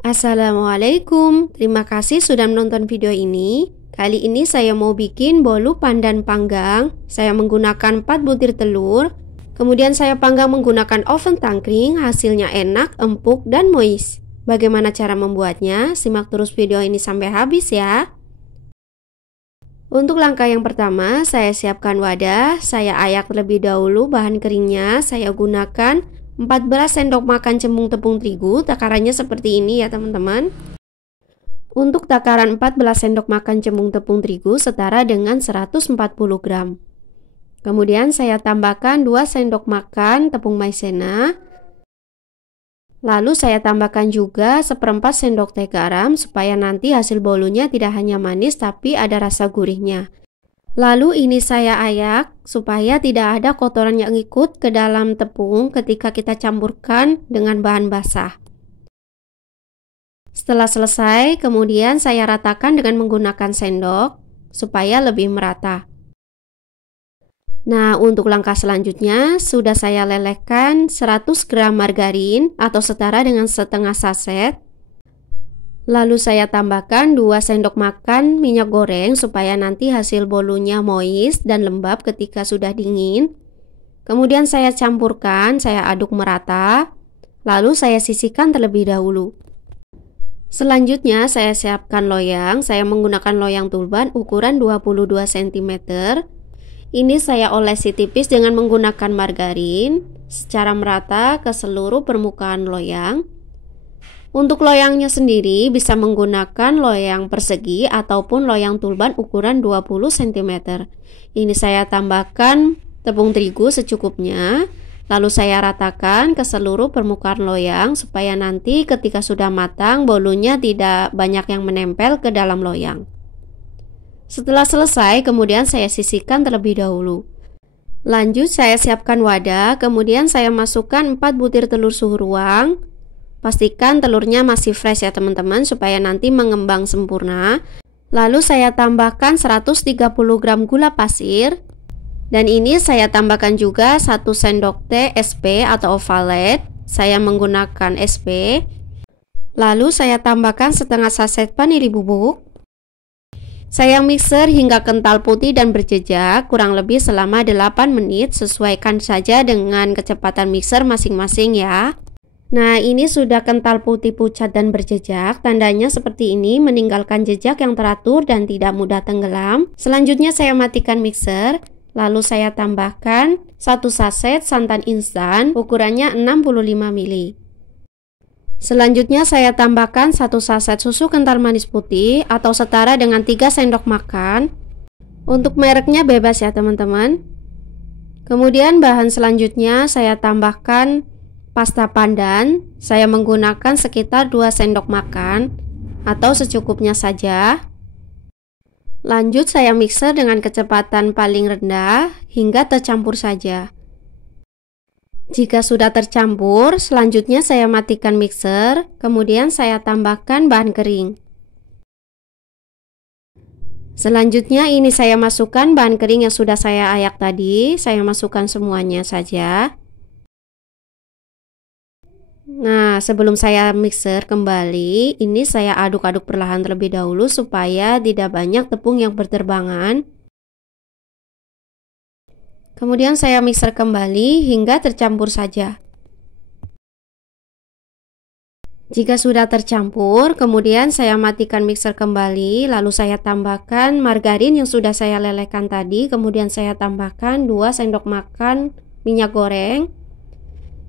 Assalamualaikum, terima kasih sudah menonton video ini. Kali ini saya mau bikin bolu pandan panggang. Saya menggunakan 4 butir telur. Kemudian saya panggang menggunakan oven tangkring. Hasilnya enak, empuk, dan moist. Bagaimana cara membuatnya? Simak terus video ini sampai habis ya. Untuk langkah yang pertama, saya siapkan wadah. Saya ayak terlebih dahulu bahan keringnya. Saya gunakan 14 sendok makan cembung tepung terigu, takarannya seperti ini ya teman-teman. Untuk takaran 14 sendok makan cembung tepung terigu setara dengan 140 gram. Kemudian saya tambahkan 2 sendok makan tepung maizena. Lalu saya tambahkan juga 1/4 sendok teh garam supaya nanti hasil bolunya tidak hanya manis tapi ada rasa gurihnya. Lalu ini saya ayak supaya tidak ada kotoran yang ikut ke dalam tepung ketika kita campurkan dengan bahan basah. Setelah selesai, kemudian saya ratakan dengan menggunakan sendok supaya lebih merata. Nah, untuk langkah selanjutnya sudah saya lelehkan 100 gram margarin atau setara dengan setengah saset. Lalu saya tambahkan 2 sendok makan minyak goreng supaya nanti hasil bolunya moist dan lembab ketika sudah dingin. Kemudian saya campurkan, saya aduk merata. Lalu saya sisihkan terlebih dahulu. Selanjutnya saya siapkan loyang. Saya menggunakan loyang tulban ukuran 22 cm. Ini saya olesi tipis dengan menggunakan margarin secara merata ke seluruh permukaan loyang. Untuk loyangnya sendiri bisa menggunakan loyang persegi ataupun loyang tulban ukuran 20 cm. Ini saya tambahkan tepung terigu secukupnya. Lalu saya ratakan ke seluruh permukaan loyang supaya nanti ketika sudah matang bolunya tidak banyak yang menempel ke dalam loyang. Setelah selesai kemudian saya sisihkan terlebih dahulu. Lanjut saya siapkan wadah, kemudian saya masukkan 4 butir telur suhu ruang. Pastikan telurnya masih fresh ya teman-teman supaya nanti mengembang sempurna. Lalu saya tambahkan 130 gram gula pasir. Dan ini saya tambahkan juga 1 sendok teh SP atau ovalet. Saya menggunakan SP. Lalu saya tambahkan setengah saset vanili bubuk. Saya mixer hingga kental putih dan berjejak kurang lebih selama 8 menit. Sesuaikan saja dengan kecepatan mixer masing-masing ya. Nah, ini sudah kental putih pucat dan berjejak. Tandanya seperti ini, meninggalkan jejak yang teratur dan tidak mudah tenggelam. Selanjutnya saya matikan mixer. Lalu saya tambahkan 1 saset santan instan ukurannya 65 ml. Selanjutnya saya tambahkan 1 saset susu kental manis putih atau setara dengan 3 sendok makan. Untuk mereknya bebas ya teman-teman. Kemudian bahan selanjutnya saya tambahkan pasta pandan. Saya menggunakan sekitar 2 sendok makan atau secukupnya saja. Lanjut saya mixer dengan kecepatan paling rendah hingga tercampur saja. Jika sudah tercampur, selanjutnya saya matikan mixer, kemudian saya tambahkan bahan kering. Selanjutnya ini saya masukkan bahan kering yang sudah saya ayak tadi. Saya masukkan semuanya saja. Nah, sebelum saya mixer kembali, ini saya aduk-aduk perlahan terlebih dahulu supaya tidak banyak tepung yang berterbangan. Kemudian saya mixer kembali hingga tercampur saja. Jika sudah tercampur, kemudian saya matikan mixer kembali, lalu saya tambahkan margarin yang sudah saya lelehkan tadi, kemudian saya tambahkan 2 sendok makan minyak goreng.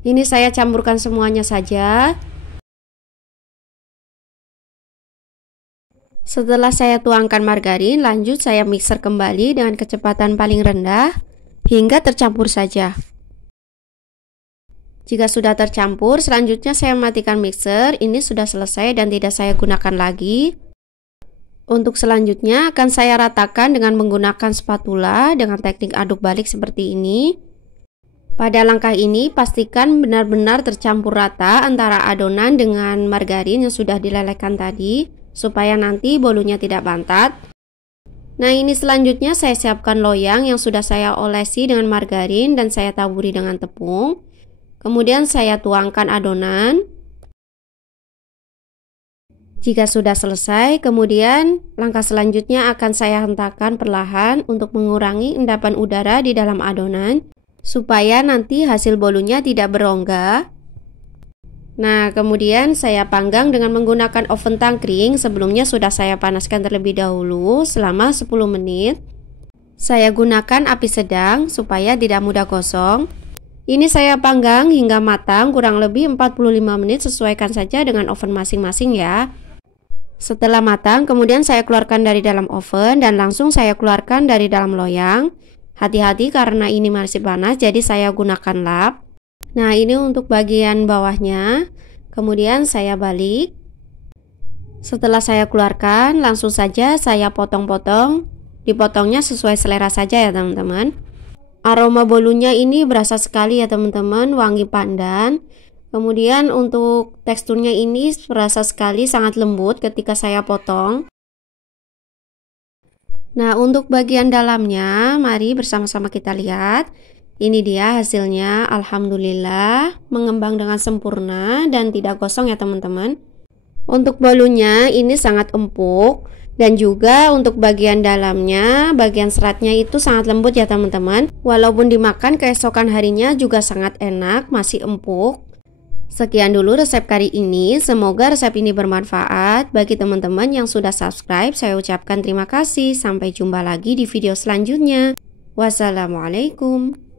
Ini saya campurkan semuanya saja. Setelah saya tuangkan margarin, lanjut saya mixer kembali dengan kecepatan paling rendah hingga tercampur saja. Jika sudah tercampur, selanjutnya saya matikan mixer. Ini sudah selesai dan tidak saya gunakan lagi. Untuk selanjutnya akan saya ratakan dengan menggunakan spatula dengan teknik aduk balik seperti ini. Pada langkah ini pastikan benar-benar tercampur rata antara adonan dengan margarin yang sudah dilelehkan tadi supaya nanti bolunya tidak bantat. Nah, ini selanjutnya saya siapkan loyang yang sudah saya olesi dengan margarin dan saya taburi dengan tepung. Kemudian saya tuangkan adonan. Jika sudah selesai, kemudian langkah selanjutnya akan saya hentakkan perlahan untuk mengurangi endapan udara di dalam adonan supaya nanti hasil bolunya tidak berongga. Nah, kemudian saya panggang dengan menggunakan oven tangkring. Sebelumnya sudah saya panaskan terlebih dahulu selama 10 menit. Saya gunakan api sedang supaya tidak mudah gosong. Ini saya panggang hingga matang kurang lebih 45 menit, sesuaikan saja dengan oven masing-masing ya. Setelah matang, kemudian saya keluarkan dari dalam oven dan langsung saya keluarkan dari dalam loyang. Hati-hati karena ini masih panas, jadi saya gunakan lap. Nah, ini untuk bagian bawahnya. Kemudian saya balik. Setelah saya keluarkan, langsung saja saya potong-potong. Dipotongnya sesuai selera saja ya teman-teman. Aroma bolunya ini berasa sekali ya teman-teman, wangi pandan. Kemudian untuk teksturnya ini berasa sekali, sangat lembut ketika saya potong. Nah, untuk bagian dalamnya, mari bersama-sama kita lihat. Ini dia hasilnya, alhamdulillah mengembang dengan sempurna dan tidak gosong ya teman-teman. Untuk bolunya ini sangat empuk. Dan juga untuk bagian dalamnya, bagian seratnya itu sangat lembut ya teman-teman. Walaupun dimakan keesokan harinya juga sangat enak, masih empuk. Sekian dulu resep kali ini, semoga resep ini bermanfaat. Bagi teman-teman yang sudah subscribe, saya ucapkan terima kasih. Sampai jumpa lagi di video selanjutnya. Wassalamualaikum.